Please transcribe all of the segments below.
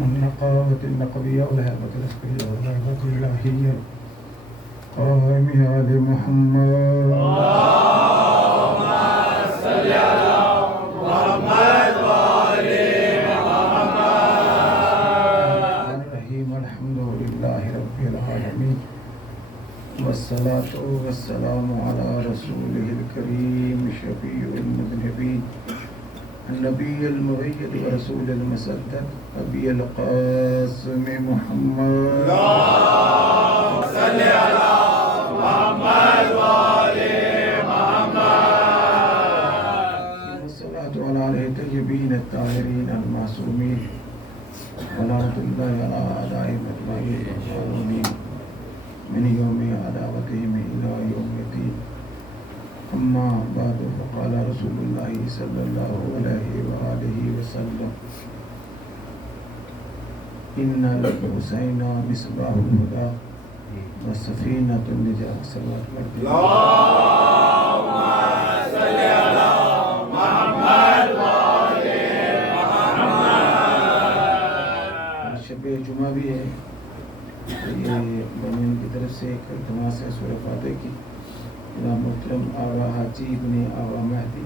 والنقاوة النقوية والهبة الأسقية والغيبة الإلهية قائم آل محمد اللهم صل على محمد وآل محمد. الرحيم الحمد لله رب العالمين والصلاة والسلام على رسوله الكريم شفيع المذنبين النبي المؤيد ورسول المصدق أبي القاسم محمد اللهم صل على محمد وآل محمد. والصلاة على آله الطيبين الطاهرين المعصومين ولعنة الله على أعدائهم أجمعين والظالمين من يوم عداوتهم إلى يوم الدين. أما بعد فقال رسول الله صلى الله عليه وآله وسلم إن الحسين مصباح الهدى وسفينة النجاة سواد الأرض. اللهم صل على محمد وآل محمد. شب جمعہ بھی ہے، یہ مومن کی طرف سے ایک التماس ہے سورہ فاتحہ کی. جناب محترم آغا حاجی ابن آغا مہدی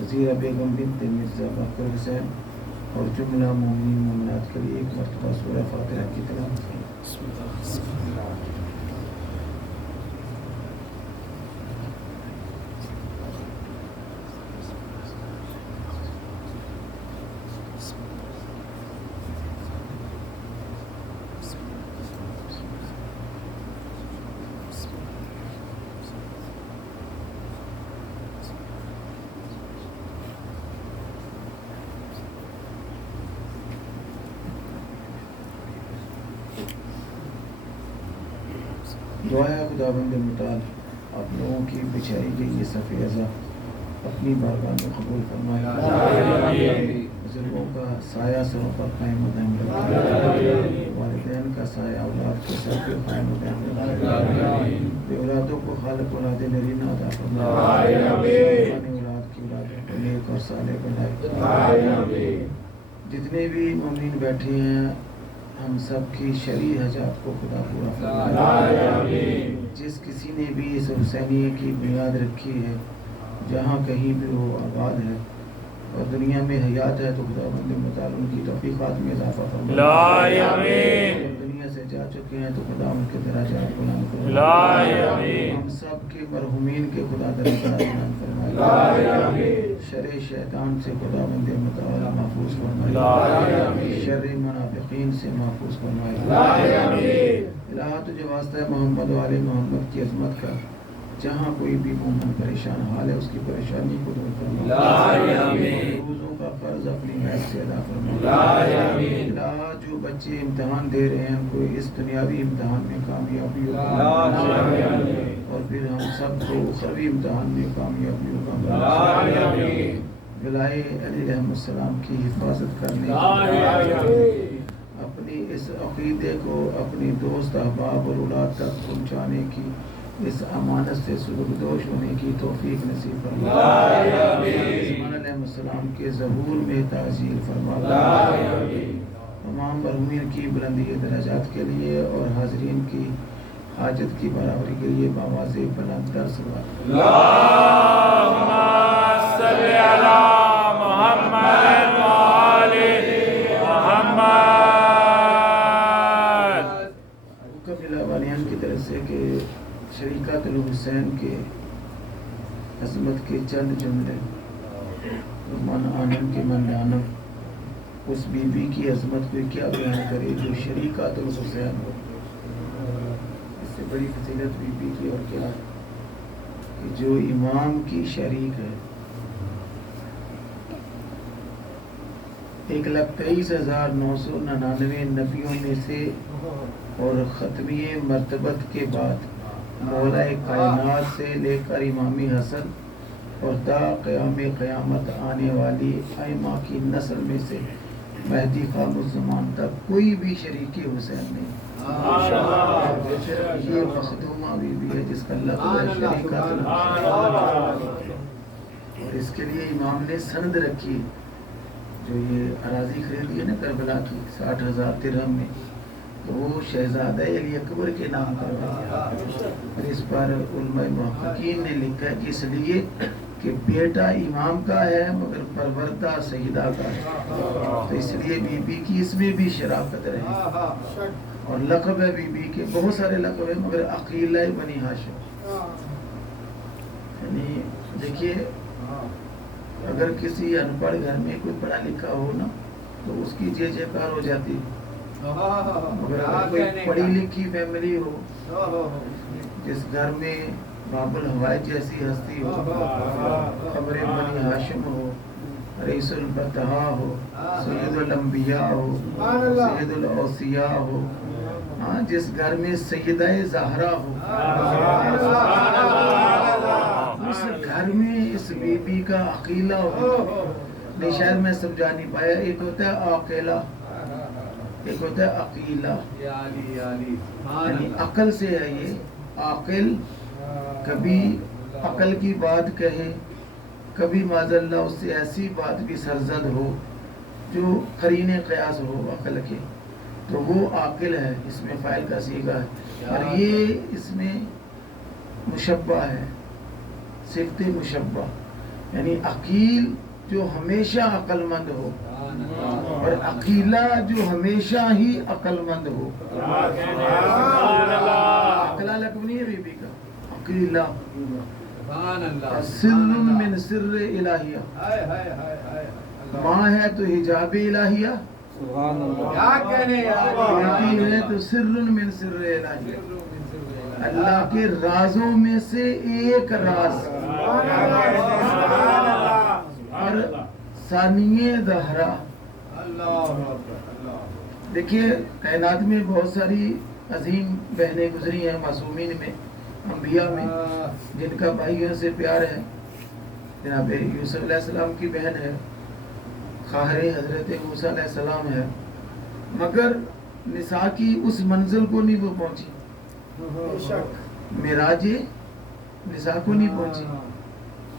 وزیرہ بیگم بنت مرزا بکر حسین اور جملہ مومنین مومنات کے لیے ایک مرتبہ سورہ فاتحہ کی تلاوت کی. دعائے خداوند متعال آپ لوگوں کی بچھائی گئی یہ صف ازا اپنی بارگاہ میں قبول فرمائے. بزرگوں کا سایہ سروں پر قائم و دائم رکھے. والدین کا سایہ اولاد کے سر پہ قائم و دائم رکھے. بے اولادوں کو خالق اولاد نرینہ عطا فرمائے. اولاد کی اولادوں کو نیک اور صالح بنائے. جتنے بھی مومنین بیٹھے ہیں ہم سب کی شرعی حاجات کو خدا پورا فرمائے. جس کسی نے بھی اس حسینیہ کی بنیاد رکھی ہے جہاں کہیں بھی وہ آباد ہے اور دنیا میں حیات ہے تو خداوند متعال ان کی توفیقات میں اضافہ فرمائے. دنیا سے جا چکے ہیں تو خدا ان کے درجات بلند فرمائے. ہم سب کے مرحومین کے خدا درجات بلند فرمائے. شر شیطان سے خداوند متعال محفوظ فرمائے. شر منافقین سے محفوظ فرمائے. الہ تجھے واسطہ ہے محمد و آل محمد کی عظمت کا جہاں کوئی بھی مومن پریشان حال ہے اس کی پریشانی کو دور فرمائے. روزوں کا قرض اپنی حیث سے ادا فرمائے. الہ جو بچے امتحان دے رہے ہیں ان کو اس دنیاوی امتحان میں کامیابی ہو اور پھر ہم سب کو اخروی امتحان میں کامیابی ہوگا. ولائے علی علیہ السلام کی حفاظت کرنے اپنی اس عقیدے کو اپنی دوست احباب اور اولاد تک پہنچانے کی اس امانت سے سلوکدوش ہونے کی توفیق نصیب فرمائے. عثمان علیہ السلام کے ظہور میں تعزیر فرمائے. تمام مرحومین کی بلندی درجات کے لیے اور حاضرین کی حاجت کی برابری کے لیے بآواز بلند در سوال. اللهم صل على محمد وآل محمد. قبیلہ والیان کی طرف سے کہ شریکات الحسین کے عظمت کے چند جملے من آنم کے من دانم اس بی بی کی عظمت کو کیا بیان کرے جو شریکات الحسین ہو. اس سے بڑی فضیلت بی بی کی اور کیا ہے کہ جو امام کی شریک ہے. 1,23,999 نبیوں میں سے اور ختمی مرتبت کے بعد مولا کائنات سے لے کر امام حسن اور تا قیام قیامت آنے والی ائمہ کی نسل میں سے مہدی خام الزمان تک کوئی بھی شریک حسین نہیں. یہ مخدومہ بی بی ہے جس کا لقب ہے شریکات الحسین. اور اس کے لیے امام نے سند رکھی جو یہ اراضی خریدی ہے نا کربلا کی 60,000 درہم میں، تو وہ شہزادہ علی اکبر کے نام پر ہے. اور اس پر علماء محققین نے لکھا ہے کہ اس لیے کہ بیٹا امام کا ہے مگر پروردہ سیدہ کا ہے، تو اس لیے بی بی کی اس میں بھی شرافت رہی. اور لقب ہے بی بی کے بہت سارے لقب ہیں مگر عقیلہ بنی ہاشم. یعنی دیکھیے اگر کسی ان پڑھ گھر میں کوئی پڑھا لکھا ہو نا تو اس کی جے جے کار ہو جاتی، مگر اگر کوئی پڑھی لکھی فیملی ہو جس گھر میں باب الحوائج جیسی ہستی ہو، خبر بنی ہاشم ہو، رئیس البتہا ہو، سید الانبیاء ہو، سید الاوصیاء ہو، ہاں جس گھر میں سیدہ زہرا ہو، اس گھر میں اس بی بی کا عقیلہ ہو. نہیں شاید میں سمجھا نہیں پایا. ایک ہوتا ہے عاقلہ، ایک ہوتا ہے عقیلہ. یعنی عقل سے ہے یہ عاقل، کبھی عقل کی بات کہے، کبھی معاذ اللہ اس سے ایسی بات بھی سرزد ہو جو قرین قیاس ہو عقل کے، تو وہ عاقل ہے. اس میں فاعل کا صیغہ ہے اور یہ اس میں مشبہ ہے، صفت مشبہ. یعنی عقیل جو ہمیشہ عقل مند ہو اور عقیلہ جو ہمیشہ ہی عقل مند ہو. عقلہ لقب نہیں ہے بی بی کا، عقیلہ سر من سر الہیہ. ماں ہے تو حجاب الہیہ، بیٹی ہے تو سر من سر الہیہ، اللہ کے رازوں میں سے ایک راز. اور ثانیہ زہرا. دیکھیے کائنات میں بہت ساری عظیم بہنیں گزری ہیں معصومین میں، انبیاء میں، جن کا بھائیوں سے پیار ہے. جناب یوسف علیہ السلام کی بہن ہے، خواہر حضرت موسیٰ علیہ السلام ہے، مگر نساء کی اس منزل کو نہیں وہ پہنچی، معراج نساء کو نہیں پہنچی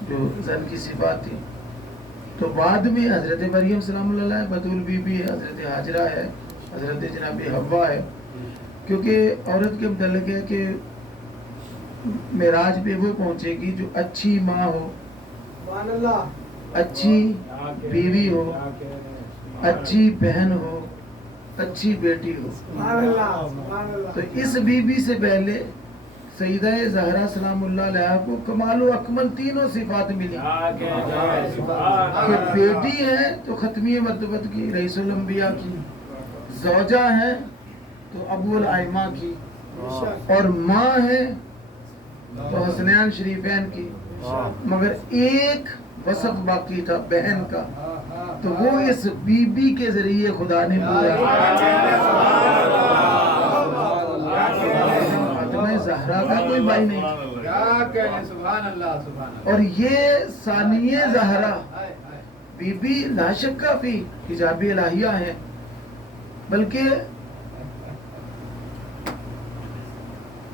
جو زن کی صفات تھی. تو بعد میں حضرت مریم سلام اللہ علیہ بطول بی بی ہے، حضرت حاجرہ ہے، حضرت جناب حوا ہے. کیونکہ عورت کے متعلق ہے کہ معراج پہ وہ پہنچے گی جو اچھی ماں ہو، اچھی بیوی ہو، اچھی بہن ہو، اچھی بیٹی ہو. تو اس بی بی سے پہلے سیدہ زہرا سلام اللہ علیہ کو کمال و اکمل تینوں صفات ملی کہ بیٹی ہے تو ختمی مرتبت کی، رئیس الانبیاء کی، زوجہ ہے تو ابو الائمہ کی، اور ماں ہے تو حسنین شریفین کی. مگر ایک وصف باقی تھا بہن کا، تو وہ اس بی بی کے ذریعے خدا نے پورا فاطمہ زہرا کا کوئی بھائی نہیں. اور یہ ثانیہ زہرا بی بی لا شک فی حجاب الہیہ ہے، بلکہ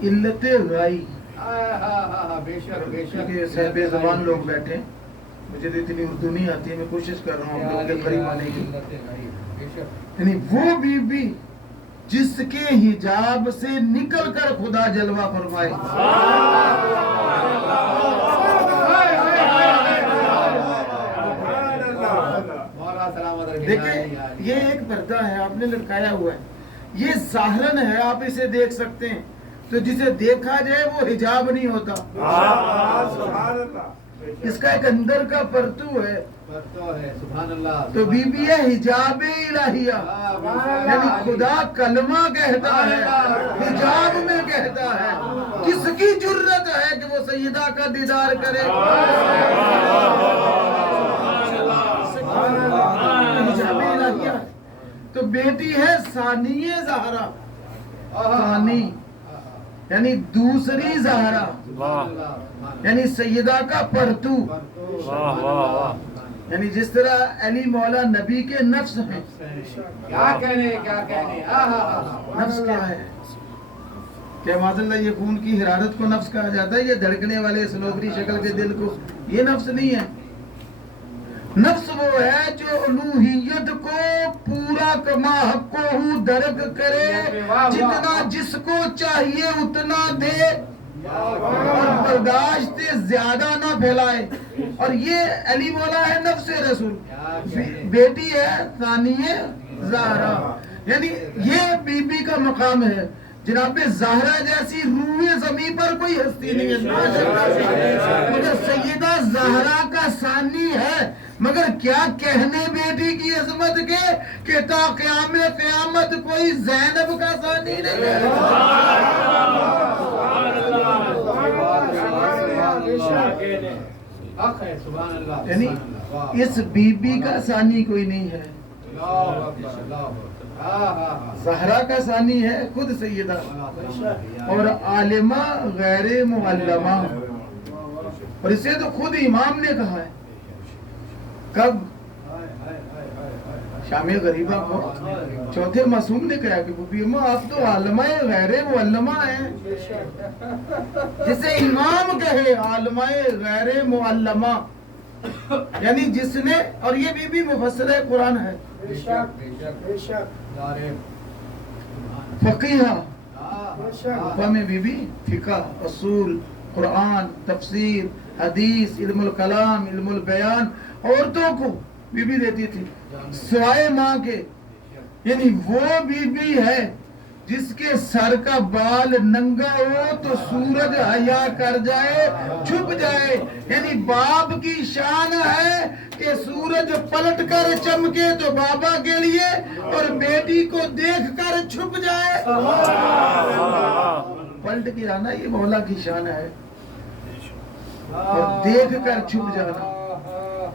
علت غائی. صاحب زبان لوگ بیٹھے، مجھے تو اتنی اردو نہیں آتی ہے، میں کوشش کر رہا ہوں لوگوں کے قریب آنے کی. یعنی وہ بی بی جس کے حجاب سے نکل کر خدا جلوہ فرمائے. دیکھیں یہ ایک پردہ ہے آپ نے لٹکایا ہوا ہے، یہ ظاہراً ہے، آپ اسے دیکھ سکتے ہیں، تو جسے دیکھا جائے وہ حجاب نہیں ہوتا. اس کا ایک اندر کا پرتو ہے. تو بی بی ہے حجاب الہیہ، یعنی خدا کلمہ کہتا ہے، حجاب میں کہتا ہے. کس کی جرت ہے کہ وہ سیدہ کا دیدار کرے؟ حجاب الہیہ. تو بیٹی ہے ثانیہ زہرا، ثانی یعنی دوسری زہرا، یعنی سیدہ کا پرتو. یعنی جس طرح علی مولا نبی کے نفس ہیں. کیا کہنے نفس کیا ہے؟ کیا معاذ اللہ یہ خون کی حرارت کو نفس کہا جاتا ہے؟ یہ دھڑکنے والے سلوبری شکل کے دل کو یہ نفس نہیں ہے. نفس وہ ہے جو الوہیت کو پورا کما حقہ درک کرے، جتنا جس کو چاہیے اتنا دے اور برداشت سے زیادہ نہ پھیلائے. اور یہ علی مولا ہے نفس رسول. بیٹی ہے ثانیہ زہرا، یعنی یہ بی بی کا مقام ہے. جناب زہرا جیسی روح زمین پر کوئی ہستی نہیں ہے مگر سیدہ زہرا کا ثانی ہے. مگر کیا کہنے بیٹی کی عظمت کے کہ تا قیام قیامت کوئی زینب کا ثانی نہیں ہے. یعنی اس بی بی کا ثانی کوئی نہیں ہے. زہرا کا ثانی ہے خود سیدہ اور عالمہ غیر معلمہ. اور اسے تو خود امام نے کہا ہے. کب؟ شامی غریبہ کو چوتھے معصوم نے کہا کہ بی اماں آپ تو عالمہ غیر معلمہ ہیں. جسے امام کہے عالمہ غیر معلمہ، یعنی جس نے، اور یہ بھی مفسرہ قرآن ہے، فقیہ فہم بی فقہ، اصول، قرآن، تفسیر، حدیث، علم الکلام، علم البیان عورتوں کو بی بی دیتی تھی سوائے ماں کے. یعنی وہ بی بی ہے جس کے سر کا بال ننگا ہو تو سورج حیا کر جائے، چھپ جائے. یعنی باپ کی شان ہے کہ سورج پلٹ کر چمکے تو بابا کے لیے اور بیٹی کو دیکھ کر چھپ جائے. پلٹ کے آنا یہ مولا کی شان ہے، اور دیکھ کر چھپ جانا.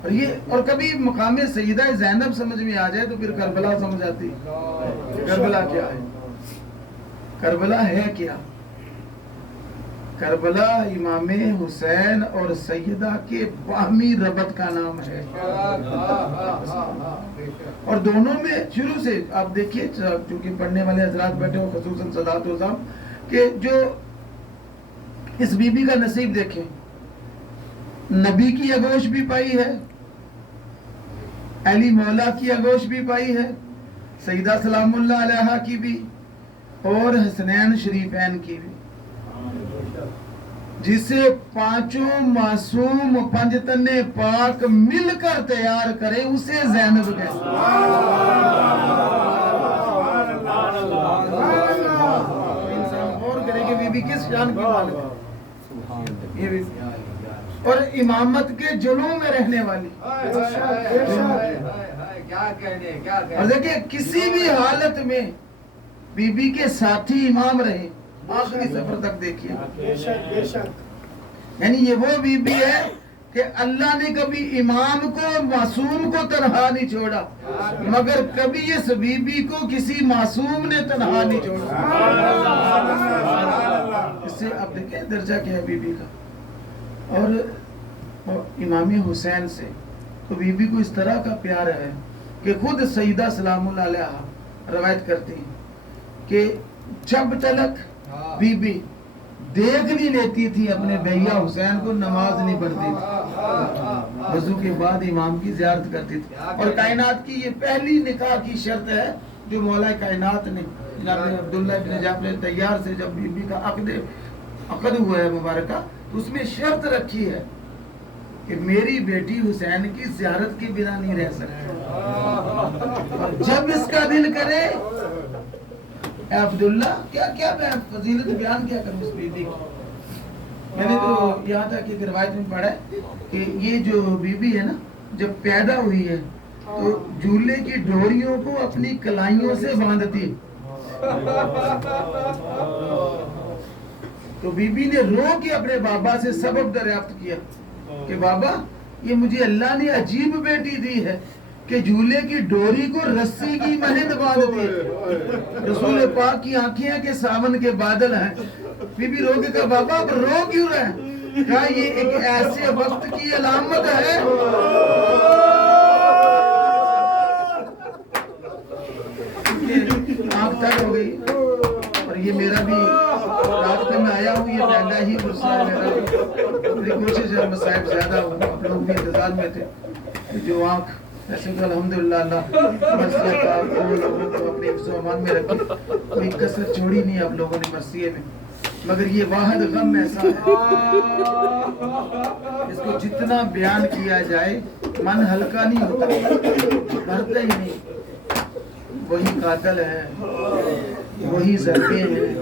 اور یہ اور کبھی مقام سیدہ زینب سمجھ میں آ جائے تو پھر کربلا سمجھ آتی. کربلا کیا ہے؟ کربلا ہے کیا؟ کربلا امام حسین اور سیدہ کے باہمی ربط کا نام ہے. اور دونوں میں شروع سے آپ دیکھیے، چونکہ پڑھنے والے حضرات بیٹھے ہو، خصوصاً سادات و صاحب، کہ جو اس بی بی کا نصیب دیکھیں، نبی کی آغوش بھی پائی ہے، علی مولا کی آغوش بھی پائی ہے، سیدہ سلام اللہ علیہا کی بھی، اور حسنین شریفین کی بھی. جسے پانچوں معصوم پنجتن پاک مل کر تیار کرے اسے زینب کہتے ہیں. انسان غور کرے کہ بی بی کس شان کی مالک ہے. اور امامت کے جلوں میں رہنے والی. اور دیکھیں کسی بھی حالت میں بی بی کے ساتھی امام رہے، آخری سفر تک دیکھیے. یعنی یہ وہ بی بی ہے کہ اللہ نے کبھی امام کو، معصوم کو تنہا نہیں چھوڑا، مگر کبھی اس بی بی کو کسی معصوم نے تنہا نہیں چھوڑا. اس سے آپ دیکھیں درجہ کیا ہے بی بی کا. اور امام حسین سے تو بی بی کو اس طرح کا پیار ہے کہ خود سیدہ سلام اللہ علیہا روایت کرتی ہیں کہ جب تلک بی بی دیکھ نہیں لیتی تھی اپنے بھیا حسین کو، نماز نہیں پڑھتی تھی. وضو کے بعد امام کی زیارت کرتی تھی. اور کائنات کی یہ پہلی نکاح کی شرط ہے جو مولا کائنات نے جناب عبداللہ ابن جعفر طیار سے جب بی بی کا عقد ہوا ہے مبارکہ، تو اس میں شرط رکھی ہے کہ میری بیٹی حسین کی زیارت کی بنا نہیں رہ سکتی. اور جب اس کا دل کرے، اے عبداللہ، کیا میں فضیلت بیان کیا کروں اس بی بی کی. میں نے تو یہاں تک ایک روایت میں پڑھا ہے کہ یہ جو بی بی ہے نا جب پیدا ہوئی ہے تو جھولے کی ڈوریوں کو اپنی کلائیوں سے باندھتی ہے. تو بی بی نے رو کے اپنے بابا سے سبب دریافت کیا کہ بابا یہ مجھے اللہ نے عجیب بیٹی دی ہے کہ جھولے کی ڈوری کو رسی کی مانند باندھ دی. رسول پاک کی آنکھیں ہیں کہ ساون کے بادل ہیں. بی بی رو کے کہا بابا اب رو کیوں رہے ہیں؟ کہا یہ ایک ایسے وقت کی علامت ہے. آنکھ تر ہو گئی اور یہ میرا بھی رات میں آیا ہوں یہ پہلا ہی غصہ ہے میرا. میری کوشش ہے مصائب زیادہ ہوں آپ لوگ بھی انتظار میں تھے جو آنکھ ایسے تو الحمدللہ اللہ مرثیہ کا وہ لوگوں کو اپنے حفظ و امان میں رکھے. کوئی کسر چھوڑی نہیں آپ لوگوں نے مرثیے میں. مگر یہ واحد غم ایسا ہے اس کو جتنا بیان کیا جائے من ہلکا نہیں ہوتا بھرتا ہی نہیں. وہی قاتل ہے وہی ضربے ہیں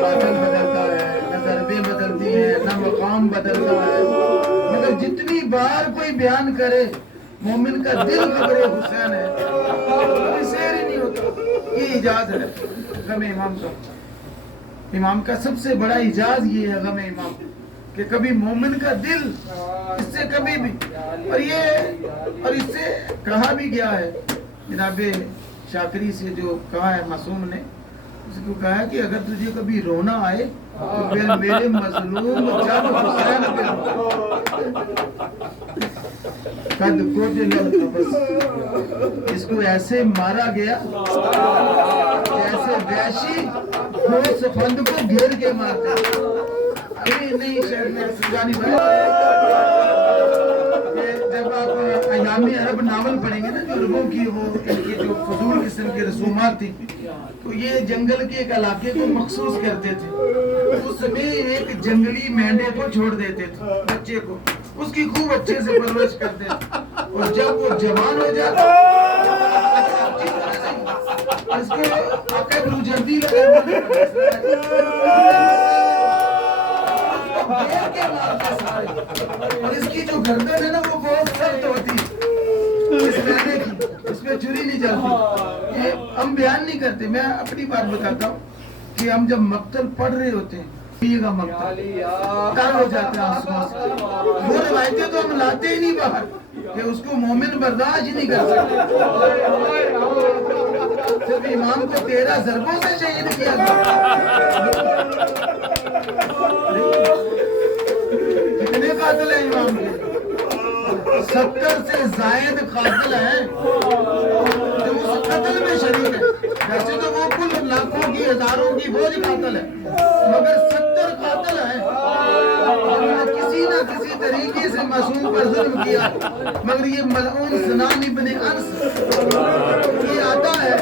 قاتل بدلتا ہے نہ ضربے بدلتی ہیں نہ مقام بدلتا ہے. مگر جتنی بار کوئی بیان کرے مومن کا دل قبر حسین ہے کوئی سیر ہی نہیں ہوتا. یہ اجاز ہے غم امام کا. امام کا سب سے بڑا اجاز یہ ہے غم امام کہ کبھی مومن کا دل اس سے کبھی بھی اور اس سے کہا بھی گیا ہے جناب شاکری سے جو کہا ہے معصوم نے اس کو کہا ہے کہ اگر تجھے کبھی رونا آئے تو پھر میرے مظلوم جب حسین پہ رو. قد کو بس اس کو ایسے مارا گیا جیسے وحشی دو سفند کو گھیر کے مارتے. ابھی نہیں شہر میں سجانی بھائی جب آپ ایام عرب ناول پڑھیں گے نا جو عربوں کی وہ ان کی جو فضول قسم کی رسومات تھی تو یہ جنگل کے ایک علاقے کو مخصوص کرتے تھے. اس میں ایک جنگلی مینڈے کو چھوڑ دیتے تھے بچے کو اس کی خوب اچھے سے پرورش کرتے تھے اور جب وہ جوان ہو جاتا اس کو عقب روجردی لگا اور اس کی جو گردن ہے نا وہ بہت سخت ہوتی اس مہینے کی اس میں چھری نہیں چلتی. یہ ہم بیان نہیں کرتے. میں اپنی بات بتاتا ہوں کہ ہم جب مقتل پڑھ رہے ہوتے ہیں کا مقتل تر ہو جاتے ہیں آسمان سے. وہ روایتیں تو ہم لاتے ہی نہیں باہر کہ اس کو مومن برداشت ہی نہیں کر سکتے. صرف امام کو 13 ضربوں سے شہید کیا کتنے قاتل ہیں امام کے 70 سے زائد قاتل ہیں جو اس قتل میں شریک ہے. ویسے تو وہ کل لاکھوں کی ہزاروں کی فوج قاتل ہے مگر 70 قاتل ہیں جنہوں نے کسی نہ کسی طریقے سے معصوم پر ظلم کیا. مگر یہ ملعون سنان ابن انس یہ آتا ہے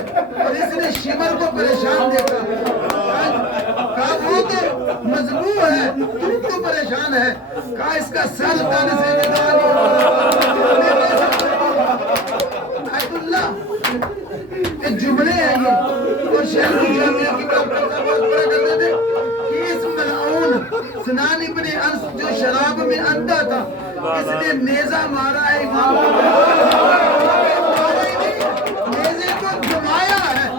اور اس نے شمر کو پریشان دیکھا. کہا وہ تو مذبوح ہے تم تو پریشان ہے. کہا اس کا سر تن سے جدا آیت اللہ یہ جملے ہیں یہ اور شیخ جامعہ کی بات کرتے تھے کہ اس ملعون سنان ابن انس جو شراب میں اندھا تھا اس نے نیزہ مارا ہے امام نیزے کو گھمایا ہے.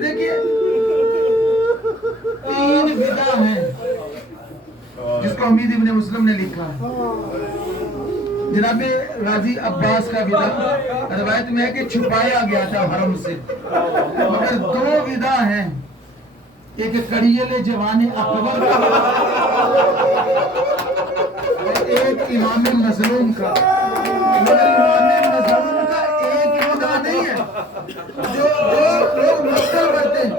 دیکھیے 3 ودا ہیں جس کو حمید ابن مسلم نے لکھا ہے. جناب غازی عباس کا ودا روایت میں ہے کہ چھپایا گیا تھا حرم سے. مگر 2 ودا ہیں ایک کڑیل جوان اکبر کا ایک امام مظلوم کا. مگر امام مظلوم کا ایک ودا نہیں ہے. جو لوگ مقتل کرتے ہیں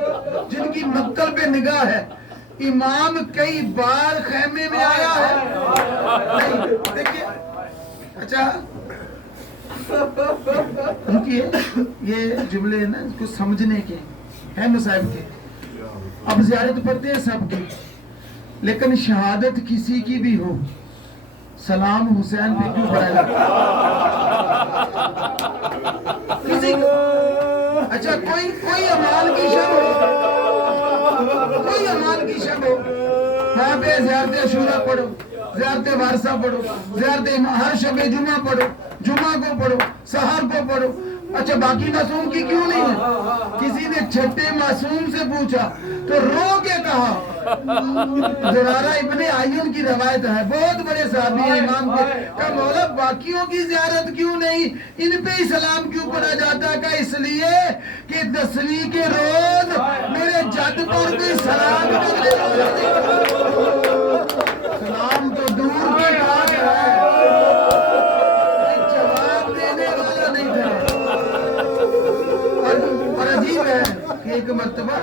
مقتل پہ نگاہ ہے. امام کئی بار خیمے میں آیا ہے نہیں. دیکھیے اچھا رکیے, یہ جملے نا اس کو سمجھنے کے ہیں مصائب کے. اب زیارت پڑھتے ہیں سب کی, لیکن شہادت کسی کی بھی ہو, سلام حسین پہ کیوں پڑھا جاتا کسی کو؟ اچھا کوئی امال کی شب ہو, کوئی امال کی شب ہو, وہاں پہ زیارت عاشورہ پڑھو, زیارت وارثہ پڑھو, زیارت ہر شب جمعہ پڑھو, جمعہ کو پڑھو, سحر کو پڑھو. اچھا باقی معصوم کی کیوں نہیں ہے؟ کسی نے چھٹے معصوم سے پوچھا تو رو کے کہا, زرارہ ابن عیون کی روایت ہے, بہت بڑے صحابی ہیں امام کے, کہ مولا باقیوں کی زیارت کیوں نہیں, ان پہ ہی سلام کیوں پڑھا جاتا؟ کہ اس لیے کہ 10ویں کے روز میرے جد پر کوئی سلام کرنے والا نہیں, سلام تو دور کی بات ہے, جواب دینے والا نہیں تھا. اور عجیب ہے کہ ایک مرتبہ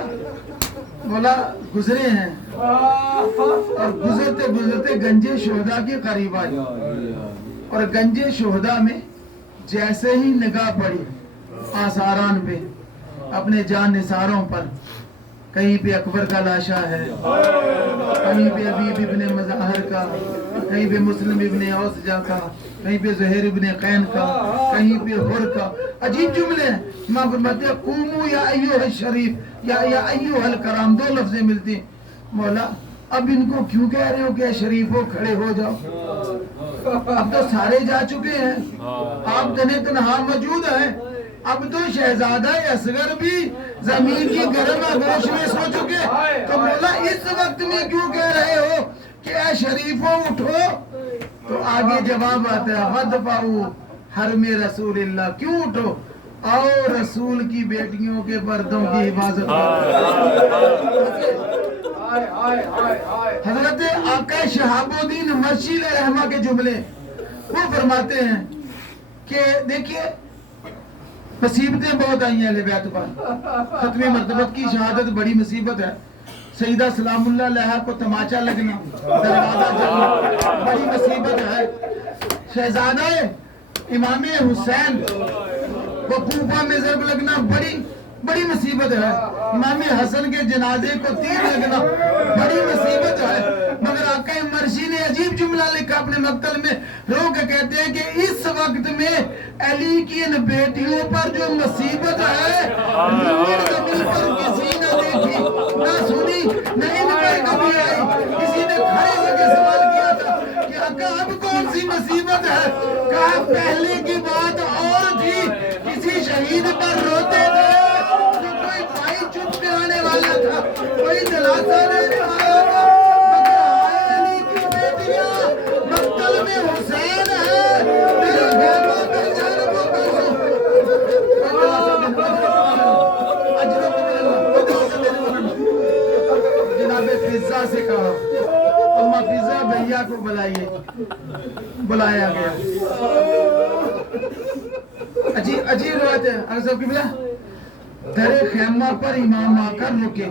مولا گزرے ہیں اور گزرتے گزرتے گنجے شہداء کے قریب آئے, اور گنجے شہداء میں جیسے ہی نگاہ پڑی آثاران پہ, اپنے جان نثاروں پر, کہیں پہ اکبر کا لاشا ہے, کہیں پہ حبیب ابن مظاہر کا, کہیں پہ مسلم ابن اوسجا کا, کہیں پہ زہیر ابن قین کا, کہیں پہ حر کا. عجیب جملے ہیں. امام فرماتے ہیں قوموا یا ایھا الشریف یا ایھا الکرام, 2 لفظیں ملتی ہیں. مولا اب ان کو کیوں کہہ رہے ہو کہ شریفوں کھڑے ہو جاؤ؟ اب تو سارے جا چکے ہیں, آپ تنے تنہا موجود ہیں. اب تو شہزادہ اصغر بھی زمین کی گرم آغوش میں سو چکے, تو مولا اس وقت میں کیوں کہہ رہے ہو کہ اے شریفوں اٹھو؟ تو آگے جواب آتا ہے وَدْفَعُوا حرم رسول اللہ, کیوں اٹھو؟ آؤ رسول کی بیٹیوں کے پردوں کی حفاظت کرو. حضرت آقا شہاب الدین مرشی علیہ رحمہ کے جملے, وہ فرماتے ہیں کہ دیکھیے مصیبتیں بہت آئی ہیں اہل بیت پر, ختم مرتبت کی شہادت بڑی مصیبت ہے. سیدہ سلام اللہ علیہ کو تماچا لگنا, دروازہ جلنا بڑی مصیبت ہے. شہزادہ امام حسین کو کوفہ میں ضرب لگنا بڑی مصیبت ہے. امام حسن کے جنازے کو تیر لگنا بڑی مصیبت ہے. مگر آقا مرشی نے عجیب جملہ لکھا اپنے مقتل میں, رو کے کہتے ہیں کہ اس وقت میں علی کی ان بیٹیوں پر جو مصیبت ہے زمین پر کسی نہ دیکھی, نہ سنی, نہ ان پر کبھی آئی. کسی نے کھڑے ہو کے سوال کیا تھا کہ آقا اب کون سی مصیبت ہے؟ کہا پہلے کی بات اور تھی, کسی شہید پر روتے تھے تو کوئی بھائی چپ کرانے والا تھا, کوئی دلاسا دینے والا تھا. مگر آئے علی کی بیٹیاں, مقتل میں حسین ہے, میرے بھیموں کا جان کو کرو. جناب فضہ سے کہا, اما فضہ بھیا کو بلائیے. بلایا گیا. عجیب روایت ہے. اگر صاحب قبلہ در خیمہ پر امام آ کر رکے.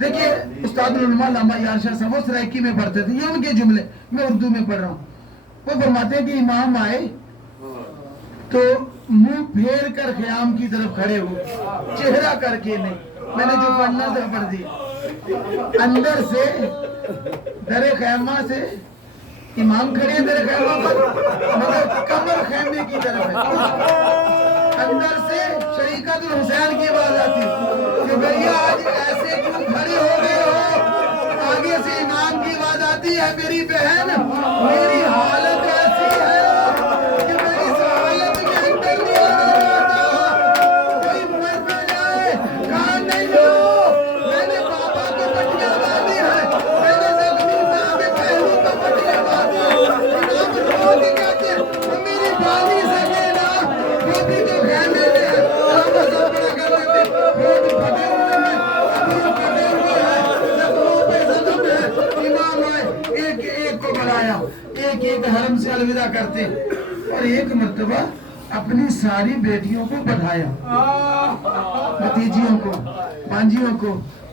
دیکھیے استاد العلماء علامہ یار شاہ صاحب وہ سرائکی میں پڑھتے تھے, یہ ان کے جملے میں اردو میں پڑھ رہا ہوں. وہ فرماتے ہیں کہ امام آئے تو منہ پھیر کر خیام کی طرف کھڑے ہو, چہرہ کر کے نہیں. میں نے جو پڑھنا تھا پڑھ دیا. اندر سے در خیمہ سے امام کھڑے ہیں در خیمہ پر, مگر کمر خیمے کی طرف ہے. اندر سے شریکت الحسین کی آواز آتی کہ بھیا آج ایسے کیوں کھڑے ہو گئے ہو. آگے سے امام کی آواز آتی ہے میری بہن میری حالت ایسی ہے کہ میں اس حالت کے اندر نہیں آ رہا. کوئی مر نہ جائے, کہا نہیں ہو, میں نے بابا کو پٹیاں باندھی ہے, میں نے زخمی صاحب پہلو کو پٹیاں باندھی ہے. امام رو کے کہتے ہیں میری باندھی سکے نا, وہ بھی تو خیمے میں ہے. آپ سب بڑا کر دیتے, وہ بھی پھٹے ہوئے ہیں, ابھی پھٹے ہوئے ہیں, زخموں پہ زخم ہے. امام آئے, ایک کو بلایا, ایک حرم سے الوداع کرتے, اور ایک مرتبہ اپنی ساری بیٹیوں کو بٹھایا, بھتیجیوں کو, بانجیوں کو,